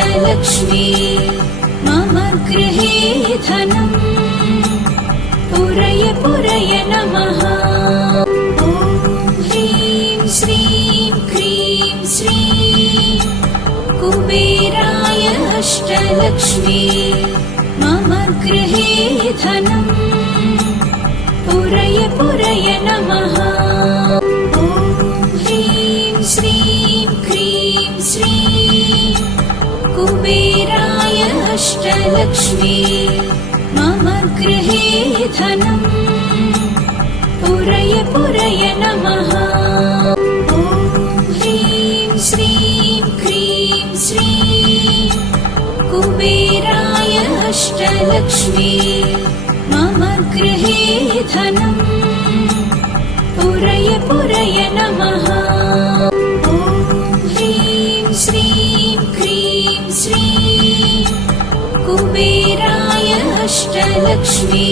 अष्टलक्ष्मी मम गृहे धनम् पुरय पुरय नमः। ॐ ह्रीं श्रीं क्रीं श्रीं कुबेराय अष्टलक्ष्मी मम गृहे धनम् पुरय पुरय नमः। ॐ ह्रीं श्रीं क्रीं श्रीं कुबेराय अष्टलक्ष्मी मम गृहे धनम् पुरय पुरय नमः। ॐ ह्रीं श्रीं क्रीं श्रीं कुबेराय अष्टलक्ष्मी मम गृहे धनम् पुरय पुरय नमः। ॐ ह्रीं श्रीं क्रीं श्रीं कुबेराय अष्टलक्ष्मी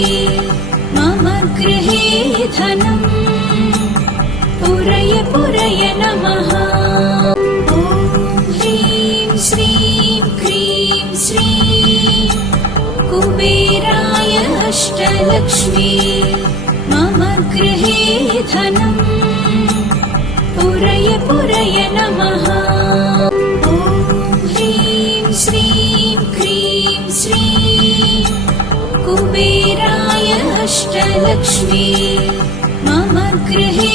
मम गृहे धनम् पुरय पुरय नमः। ॐ ह्रीं श्रीं क्रीं श्रीं कुबेराय अष्टलक्ष्मी मम गृहे धनम् पुरय पुरय नमः। ॐ ह्रीं श्रीं क्रीं श्रीं कुबेराय अष्टलक्ष्मी मम गृहे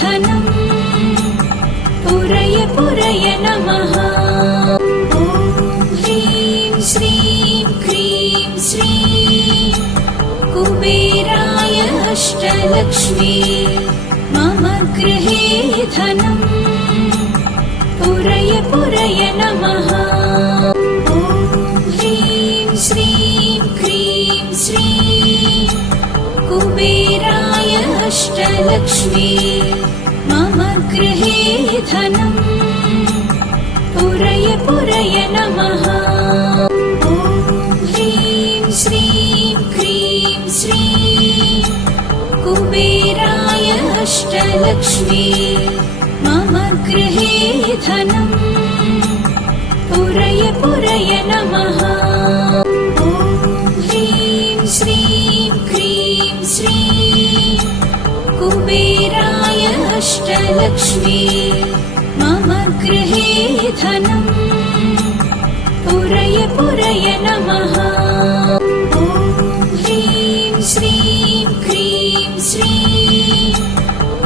धनम् पुरय पुरय नमः। ॐ ह्रीं श्रीं क्रीं श्रीं कुबेराय अष्टलक्ष्मी मम गृहे धनम् पुरय पुरय नमः। ॐ ह्रीं श्रीं क्रीं श्रीं कुबेराय अष्टलक्ष्मी मम गृहे धनम् पुरय पुरय नमः। ॐ ह्रीं श्रीं क्रीं श्रीं कुबेराय अष्टलक्ष्मी मम गृहे धनम् पुरय पुरय नमः। ॐ ह्रीं श्रीं क्रीं श्रीं कुबेराय अष्टलक्ष्मी मम गृहे धनम् पुरय पुरय नमः। ॐ ह्रीं श्रीं क्रीं श्रीं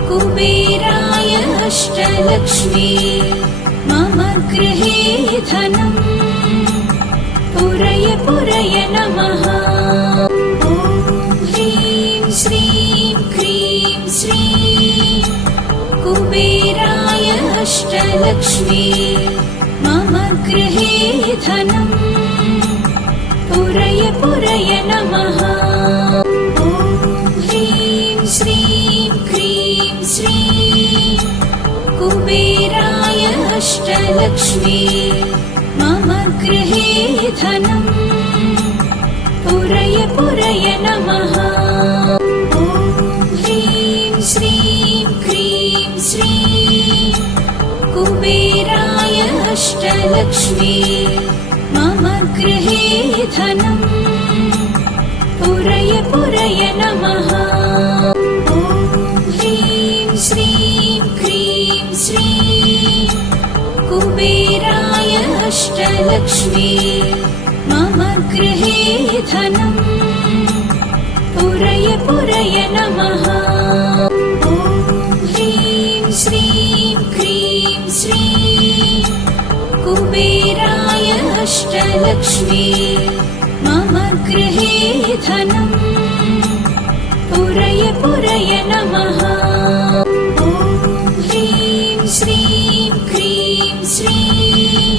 कुबेराय अष्टलक्ष्मी मम गृहे धनम् पुरय पुरय नमः। ॐ ह्रीं श्रीं क्रीं श्रीं कुबेराय अष्टलक्ष्मी मम गृहे धनम् पुरय पुरय नमः। ॐ ह्रीं श्रीं क्रीं श्रीं कुबेराय अष्टलक्ष्मी मम गृहे धनम् पुरय पुरय नमः। ॐ ह्रीं श्रीं क्रीं श्रीं कुबेराय अष्टलक्ष्मी मम गृहे धनम् पुरय पुरय नमः। ॐ ह्रीं श्रीं क्रीं श्रीं कुबेराय अष्टलक्ष्मी मम गृहे धनम् पुरय पुरय नमः। ॐ ह्रीं श्रीं क्रीं श्रीं कुबेराय अष्टलक्ष्मी मम गृहे धनम् पुरय पुरय नमः। ॐ ह्रीं श्रीं क्रीं श्रीं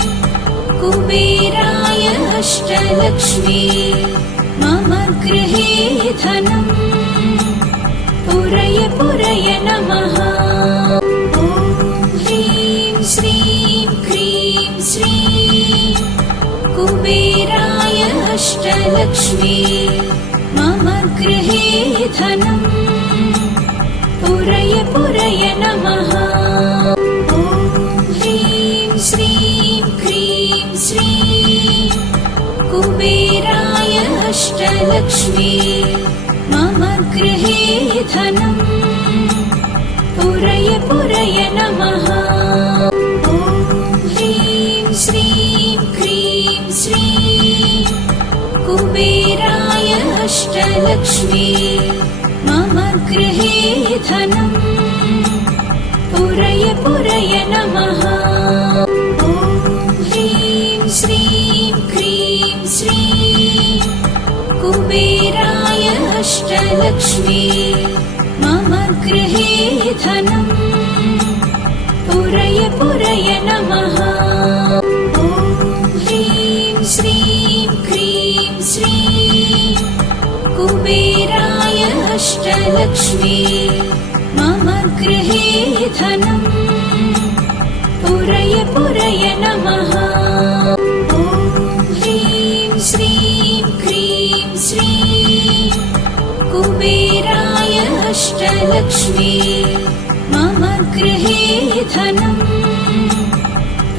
कुबेराय अष्टलक्ष्मी मम गृहे धनम् पुरय पुरय नमः। ॐ ह्रीं श्रीं क्रीं श्रीं कुबेराय अष्टलक्ष्मी मम गृहे धनम् पुरय पुरय नमः। ॐ ह्रीं श्रीं क्रीं श्रीं अष्टलक्ष्मी मम गृहे धनम् पुरय पुरय नमः। ॐ ह्रीं श्रीं क्रीं श्रीं कुबेराय अष्टलक्ष्मी मम गृहे धनम् पुरय पुरय नमः। ॐ ह्रीं श्रीं क्रीं श्रीं कुबेराय अष्टलक्ष्मी मम गृहे धनम् पुरय पुरय नमः। ॐ ह्रीं श्रीं क्रीं श्रीं कुबेराय अष्टलक्ष्मी मम गृहे धनम् पुरय पुरय नमः। ॐ ह्रीं श्रीं क्रीं श्रीं कुबेराय अष्टलक्ष्मी मम गृहे धनम्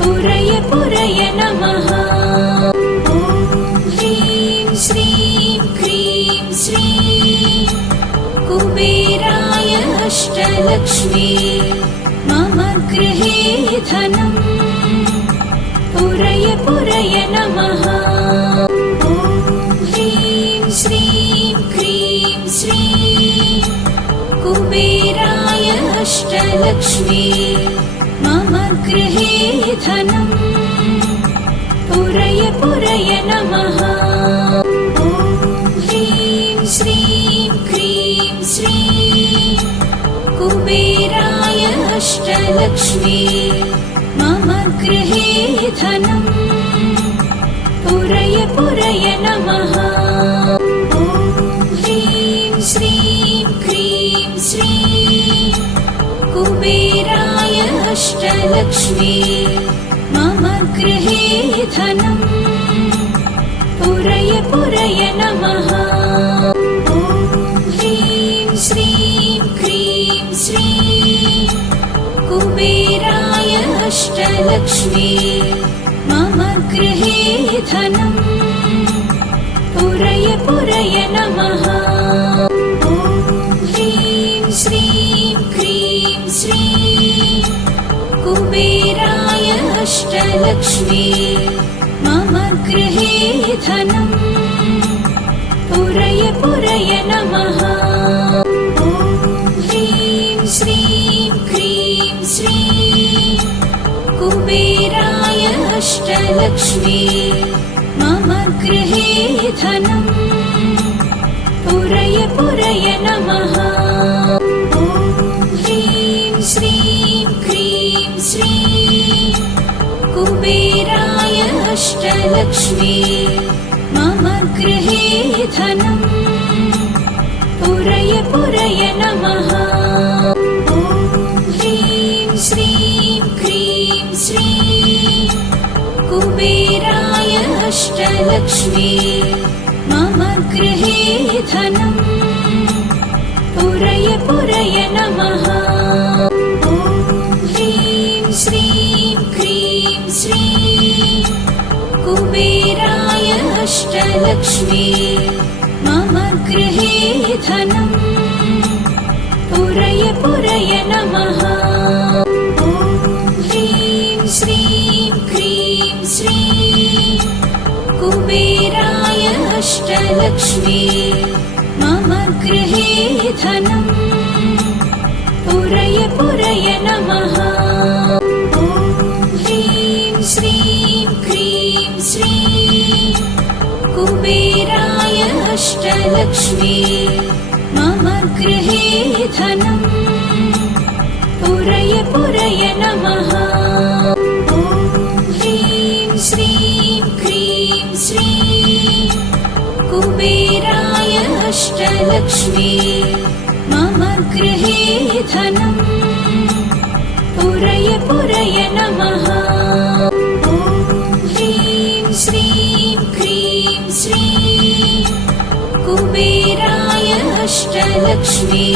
पुरय पुरय नमः। ॐ ह्रीं श्रीं क्रीं श्रीं कुबेराय अष्टलक्ष्मी मम गृहे धनम् पुरय पुरय नमः। ॐ ह्रीं श्रीं क्रीं श्रीं कुबेराय अष्टलक्ष्मी मम गृहे धनम् पुरय पुरय नमः। ॐ ह्रीं श्रीं क्रीं श्रीं कुबेराय अष्टलक्ष्मी मम गृहे धनम् पुरय पुरय नमः। ॐ ह्रीं श्रीं क्रीं श्रीं कुबेराय अष्टलक्ष्मी मम गृहे धनम् पुरय पुरय नमः। ॐ ह्रीं श्रीं क्रीं श्रीं कुबेराय अष्टलक्ष्मी मम गृहे धनम् पुरय पुरय नमः। ॐ ह्रीं श्रीं क्रीं श्रीं कुबेराय अष्टलक्ष्मी मम गृहे धनम् पुरय पुरय नमः। ॐ ह्रीं श्रीं क्रीं श्रीं कुबेराय अष्टलक्ष्मी मम गृहे धनम् पुरय पुरय नमः। ॐ ह्रीं श्रीं क्रीं श्रीं कुबेराय अष्टलक्ष्मी मम गृहे धनम् पुरय पुरय नमः। ॐ ह्रीं श्रीं क्रीं श्रीं कुबेराय अष्टलक्ष्मी मम गृहे धनम् पुरय पुरय नमः। ॐ ह्रीं श्रीं क्रीं श्रीं कुबेराय अष्टलक्ष्मी मम गृहे धनम् पुरय पुरय नमः। ॐ ह्रीं श्रीं क्रीं श्रीं कुबेराय अष्टलक्ष्मी मम गृहे धनम् पुरय पुरय नमः। ॐ ह्रीं श्रीं क्रीं श्रीं कुबेराय अष्टलक्ष्मी मम गृहे धनम् पुरय पुरय नमः। ॐ ह्रीं श्रीं क्रीं श्रीं कुबेराय अष्टलक्ष्मी मम गृहे धनम् पुरय पुरय नमः। ॐ ह्रीं श्रीं क्रीं श्रीं कुबेराय अष्टलक्ष्मी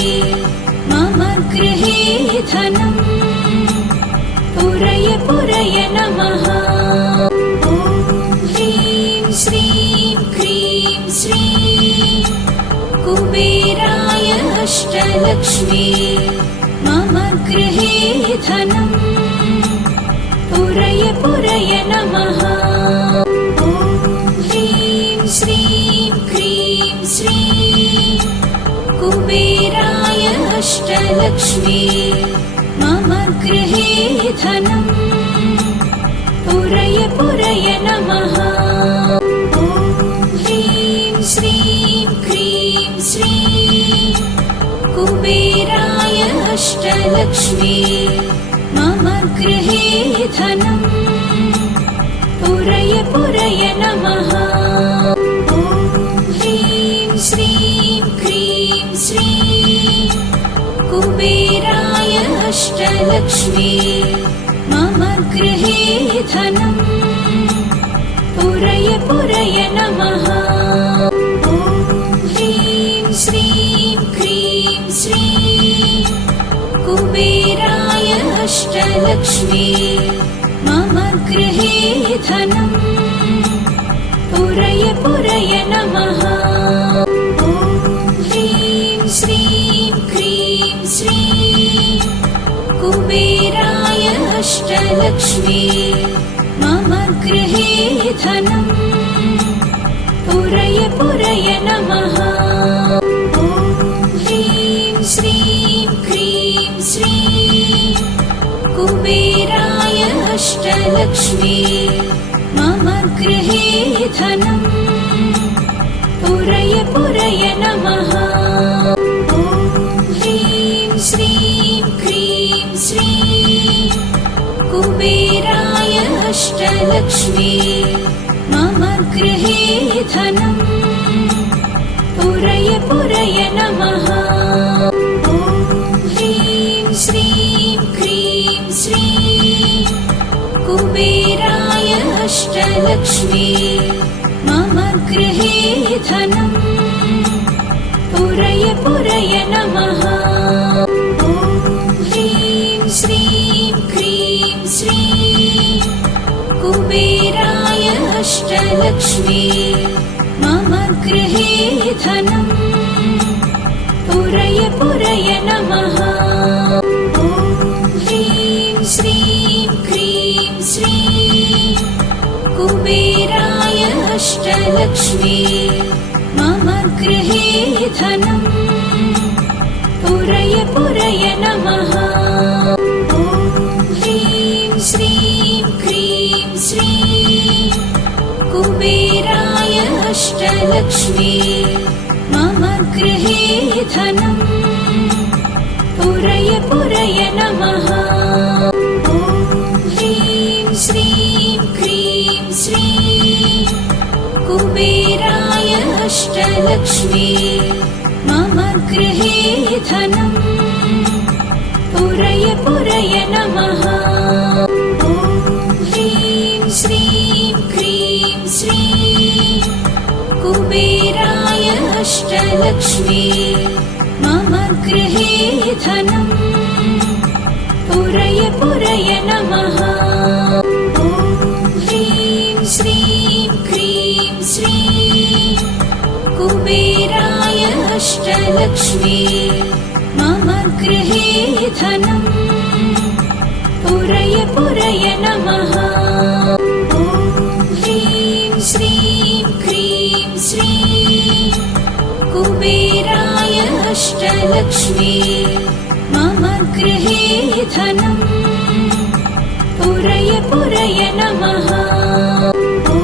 मम गृहे धनम् पुरय पुरय नमः। ॐ ह्रीं श्रीं क्रीं श्रीं अष्टलक्ष्मी मम गृहे धनम् पुरय पुरय नमः। ॐ ह्रीं श्रीं क्रीं श्रीं कुबेराय अष्टलक्ष्मी मम गृहे धनम् पुरय पुरय नमः। ॐ ह्रीं श्रीं क्रीं श्रीं कुबेराय अष्टलक्ष्मी मम गृहे धनम् पुरय पुरय नमः। ॐ ह्रीं श्रीं क्रीं श्रीं कुबेराय अष्टलक्ष्मी मम गृहे धनम् पुरय पुरय नमः। ॐ ह्रीं श्रीं क्रीं श्रीं कुबेराय अष्टलक्ष्मी मम गृहे धनम् पुरय पुरय नमः। ॐ ह्रीं श्रीं क्रीं श्रीं कुबेराय अष्टलक्ष्मी मम गृहे धनम् पुरय पुरय नमः। ॐ ह्रीं श्रीं क्रीं श्रीं कुबेराय अष्टलक्ष्मी मम गृहे धनम् पुरय पुरय नमः। ॐ ह्रीं श्रीं क्रीं श्रीं कुबेराय अष्टलक्ष्मी मम गृहे धनम् पुरय पुरय नमः। ॐ ह्रीं श्रीं क्रीं श्रीं कुबेराय अष्टलक्ष्मी मम गृहे धनम् पुरय पुरय नमः। ॐ ह्रीं श्रीं क्रीं श्रीं कुबेराय अष्टलक्ष्मी मम गृहे धनम् पुरय पुरय नमः। ॐ ह्रीं श्रीं क्रीं श्रीं कुबेराय अष्टलक्ष्मी मम गृहे धनम् पुरय पुरय नमः। ॐ ह्रीं श्रीं क्रीं श्रीं कुबेराय अष्टलक्ष्मी मम गृहे धनम् पुरय पुरय नमः। ॐ ह्रीं श्रीं क्रीं श्रीं कुबेराय अष्टलक्ष्मी मम गृहे धनम् पुरय पुरय नमः। ॐ ह्रीं श्रीं क्रीं श्रीं कुबेराय अष्टलक्ष्मी मम गृहे धनम् पुरय पुरय नमः। ॐ ह्रीं श्रीं क्रीं श्रीं कुबेराय अष्टलक्ष्मी मम गृहे धनम् पुरय पुरय नमः। ॐ ह्रीं श्रीं क्रीं श्रीं कुबेराय अष्टलक्ष्मी मम गृहे धनम् पुरय पुरय नमः। ॐ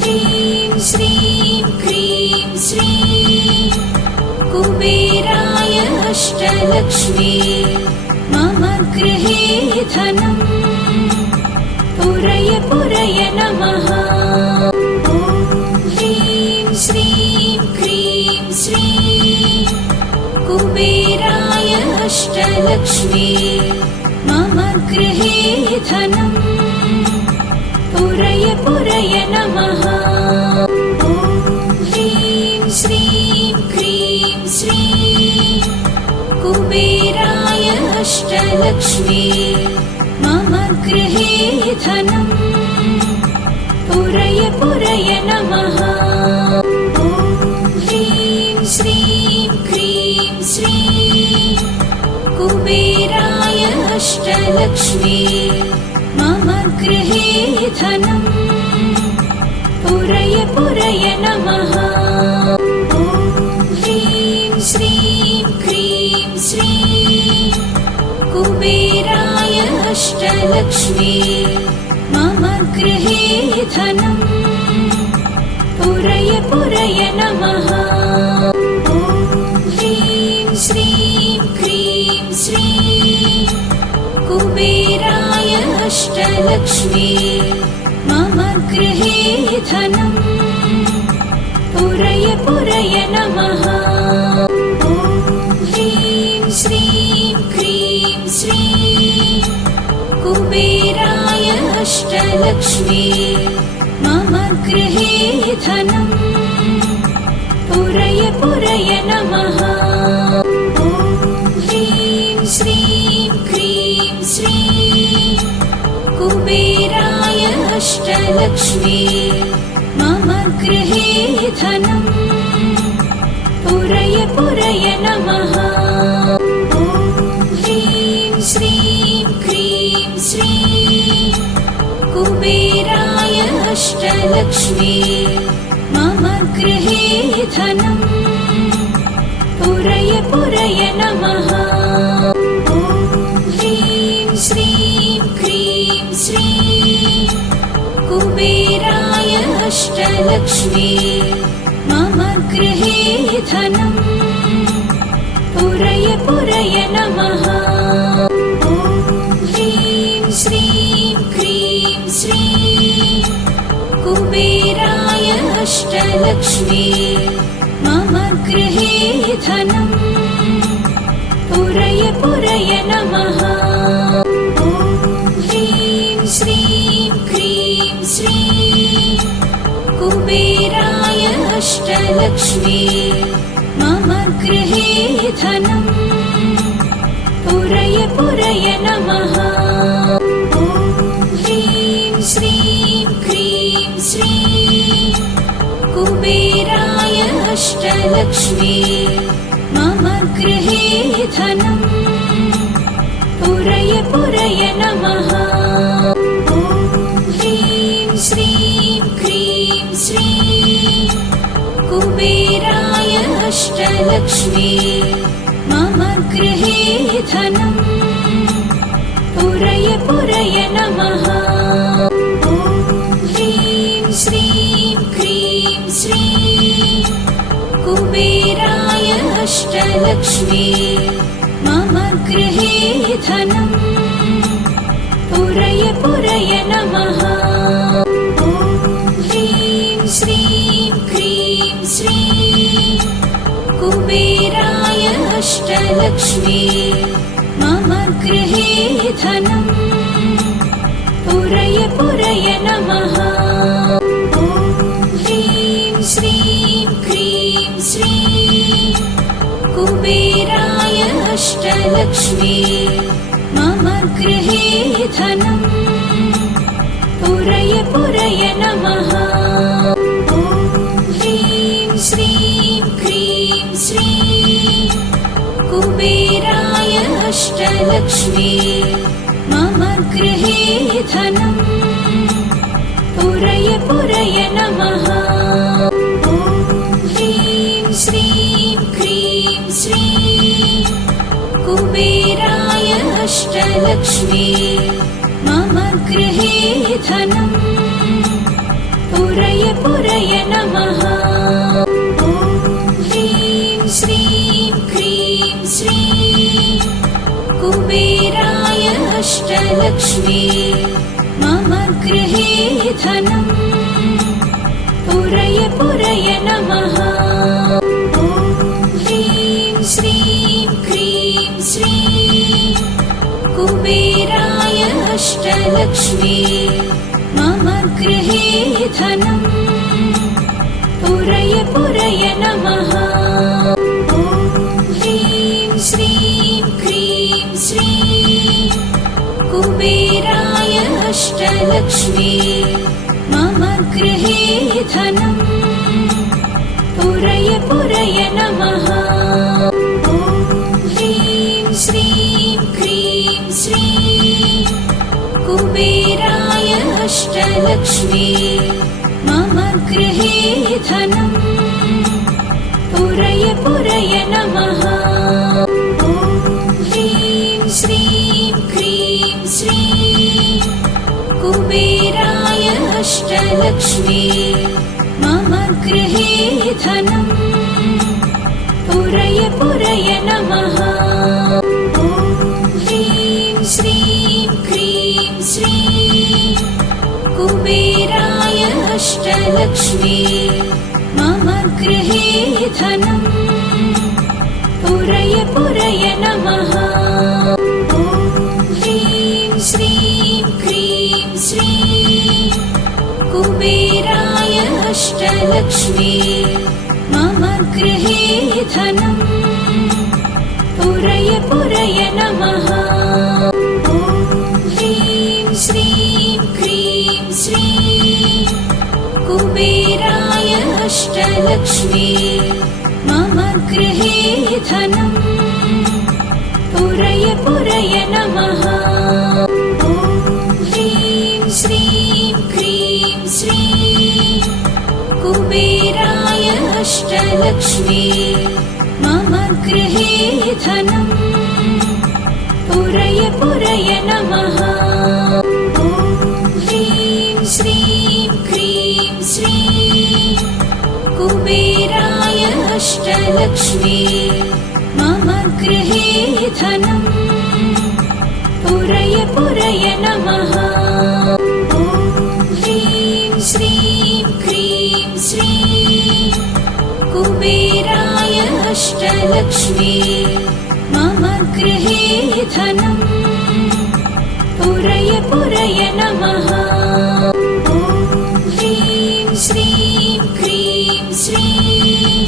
ह्रीं श्रीं क्रीं श्रीं कुबेराय अष्टलक्ष्मी मम गृहे धनम् पुरय पुरय नमः। ॐ ह्रीं श्रीं क्रीं श्रीं कुबेराय अष्टलक्ष्मी मम गृहे धनम् पुरय पुरय नमः। ॐ ह्रीं श्रीं क्रीं श्रीं कुबेराय अष्टलक्ष्मी मम गृहे धनम् पुरय पुरय नमः। ॐ ह्रीं श्रीं क्रीं श्रीं अष्टलक्ष्मी मम गृहे धनम् पुरय पुरय नमः। ॐ ह्रीं श्रीं क्रीं श्रीं कुबेराय अष्टलक्ष्मी मम गृहे धनम् पुरय पुरय नमः। ॐ ह्रीं श्रीं क्रीं श्रीं कुबेराय अष्टलक्ष्मी मम गृहे धनम् पुरय पुरय नमः। ॐ ह्रीं श्रीं क्रीं श्रीं कुबेराय अष्टलक्ष्मी मम गृहे धनम् पुरय पुरय नमः। ॐ ह्रीं श्रीं क्रीं श्रीं कुबेराय अष्टलक्ष्मी मम गृहे धनम् पुरय पुरय नमः। ॐ ह्रीं श्रीं क्रीं श्रीं कुबेराय अष्टलक्ष्मी मम गृहे धनम् पुरय पुरय नमः। ॐ ह्रीं श्रीं क्रीं श्रीं कुबेराय अष्टलक्ष्मी मम गृहे धनम् पुरय पुरय नमः। ॐ ह्रीं श्रीं क्रीं श्रीं कुबेराय अष्टलक्ष्मी मम गृहे धनम् पुरय पुरय नमः। ॐ ह्रीं श्रीं क्रीं श्रीं कुबेराय अष्टलक्ष्मी मम गृहे धनम् पुरय पुरय नमः। ॐ ह्रीं श्रीं क्रीं श्रीं कुबेराय अष्टलक्ष्मी मम गृहे धनम् पुरय पुरय नमः। ॐ ह्रीं श्रीं क्रीं श्रीं कुबेराय अष्टलक्ष्मी मम गृहे धनम् पुरय पुरय नमः। ॐ ह्रीं श्रीं क्रीं श्रीं कुबेराय अष्टलक्ष्मी मम गृहे धनम् पुरय पुरय नमः। ॐ ह्रीं श्रीं क्रीं श्रीं कुबेराय अष्टलक्ष्मी मम गृहे धनम् पुरय पुरय नमः। ॐ ह्रीं श्रीं क्रीं श्रीं कुबेराय अष्टलक्ष्मी मम गृहे धनम् पुरय पुरय नमः। ॐ ह्रीं श्रीं क्रीं श्रीं कुबेराय अष्टलक्ष्मी मम गृहे धनम् पुरय पुरय नमः। ॐ ह्रीं श्रीं क्रीं श्रीं कुबेराय अष्टलक्ष्मी मम गृहे धनम् पुरय पुरय नमः। ॐ ह्रीं श्रीं क्रीं श्रीं कुबेराय अष्टलक्ष्मी मम गृहे धनम् पुरय पुरय नमः। ॐ ह्रीं श्रीं क्रीं श्रीं कुबेराय अष्टलक्ष्मी मम गृहे धनम् पुरय पुरय नमः। ॐ ह्रीं श्रीं क्रीं श्रीं कुबेराय अष्टलक्ष्मी मम गृहे धनम् पुरय पुरय नमः। ॐ ह्रीं श्रीं क्रीं श्रीं अष्टलक्ष्मी मम गृहे धनम् पुरय पुरय नमः। ॐ ह्रीं श्रीं क्रीं श्रीं कुबेराय अष्टलक्ष्मी मम गृहे धनम् पुरय पुरय नमः। ॐ ह्रीं श्रीं क्रीं श्रीं कुबेराय अष्टलक्ष्मी मम गृहे धनम् पुरय पुरय नमः। ॐ ह्रीं श्रीं क्रीं श्रीं कुबेराय अष्टलक्ष्मी मम गृहे धनम् पुरय पुरय नमः। ॐ ह्रीं श्रीं क्रीं श्रीं कुबेराय अष्टलक्ष्मी मम गृहे धनम् पुरय पुरय नमः। ॐ ह्रीं श्रीं क्रीं श्रीं कुबेराय अष्टलक्ष्मी मम गृहे धनम् पुरय पुरय नमः। ॐ ह्रीं श्रीं क्रीं श्रीं कुबेराय अष्टलक्ष्मी मम गृहे धनम् पुरय पुरय नमः। ॐ ह्रीं श्रीं क्रीं श्रीं कुबेराय अष्टलक्ष्मी मम गृहे धनम् पुरय पुरय नमः। ॐ ह्रीं श्रीं क्रीं श्रीं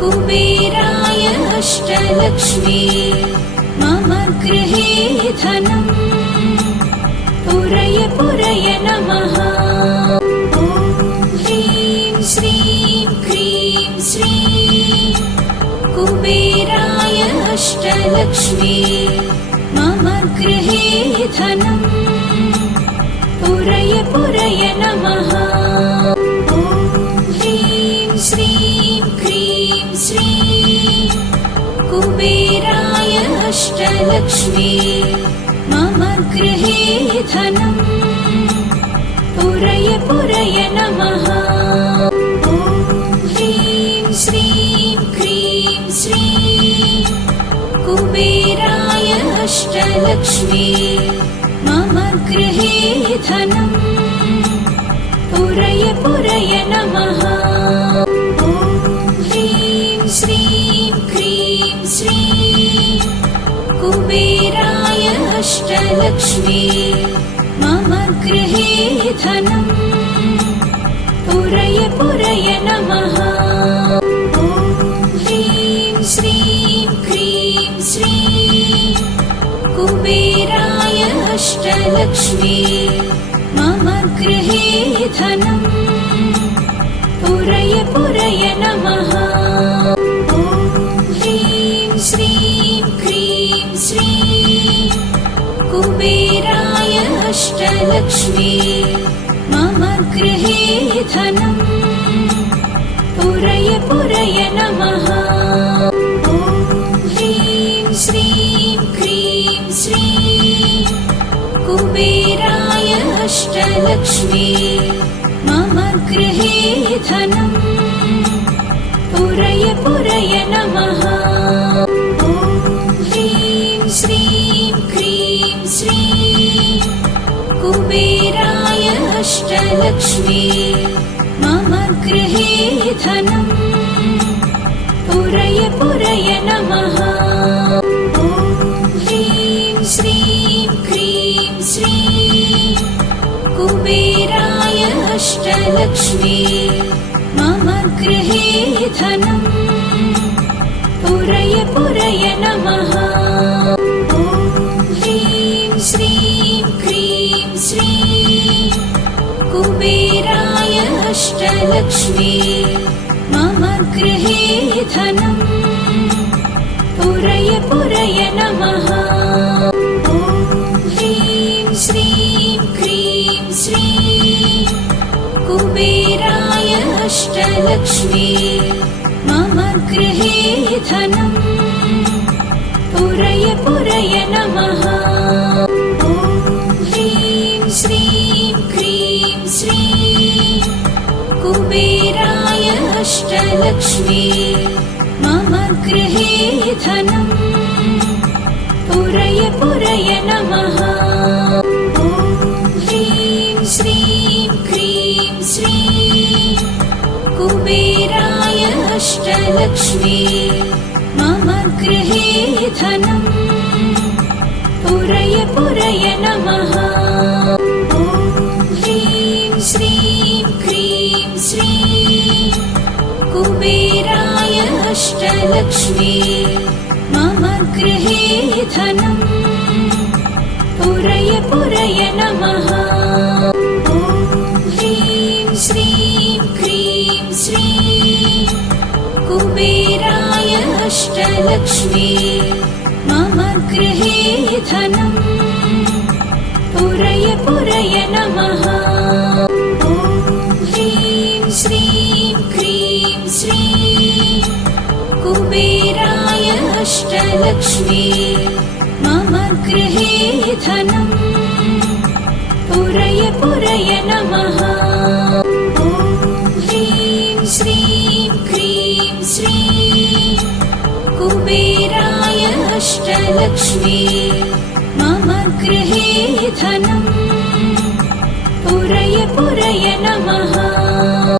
कुबेराय अष्टलक्ष्मी मम गृहे धनम् पुरय पुरय नमः। ॐ ह्रीं श्रीं क्रीं श्रीं कुबेराय अष्टलक्ष्मी मम गृहे धनम् पुरय पुरय नमः। ॐ ह्रीं श्रीं क्रीं श्रीं कुबेराय अष्टलक्ष्मी मम गृहे धनम् पुरय पुरय नमः। ॐ ह्रीं श्रीं क्रीं श्रीं कुबेराय अष्टलक्ष्मी मम गृहे धनम् पुरय पुरय नमः। ॐ ह्रीं श्रीं क्रीं श्रीं कुबेराय अष्टलक्ष्मी मम गृहे धनम् पुरय पुरय नमः। ॐ ह्रीं श्रीं क्रीं श्रीं कुबेराय अष्टलक्ष्मी मम गृहे धनम् पुरय पुरय नमः। ॐ ह्रीं श्रीं क्रीं श्रीं कुबेराय अष्टलक्ष्मी मम गृहे धनम् पुरय पुरय नमः। ॐ ह्रीं श्रीं क्रीं श्रीं कुबेराय अष्टलक्ष्मी मम गृहे धनम् पुरय पुरय नमः। ॐ ह्रीं श्रीं क्रीं श्रीं कुबेराय अष्टलक्ष्मी मम गृहे धनम् पुरय पुरय नमः। ॐ ह्रीं श्रीं क्रीं श्रीं कुबेराय अष्टलक्ष्मी मम गृहे धनम् पुरय पुरय नमः। ॐ ह्रीं श्रीं क्रीं श्रीं कुबेराय अष्टलक्ष्मी मम गृहे धनम् पुरय पुरय नमः। ॐ ह्रीं श्रीं क्रीं श्रीं अष्टलक्ष्मी मम गृहे धनम् पुरय पुरय नमः। ॐ ह्रीं श्रीं क्रीं श्रीं कुबेराय अष्टलक्ष्मी मम गृहे धनम् पुरय पुरय नमः। ॐ ह्रीं श्रीं क्रीं श्रीं कुबेराय अष्टलक्ष्मी मम गृहे धनम् पुरय पुरय नमः। ॐ ह्रीं श्रीं क्रीं श्रीं कुबेराय अष्टलक्ष्मी मम गृहे धनम् पुरय पुरय नमः। ॐ ह्रीं श्रीं क्रीं श्रीं कुबेराय अष्टलक्ष्मी मम गृहे धनम् पुरय पुरय नमः। ॐ ह्रीं श्रीं क्रीं श्रीं कुबेराय अष्टलक्ष्मी मम गृहे धनम् पुरय पुरय नमः। ॐ ह्रीं श्रीं क्रीं श्रीं कुबेराय अष्टलक्ष्मी मम गृहे धनम् पुरय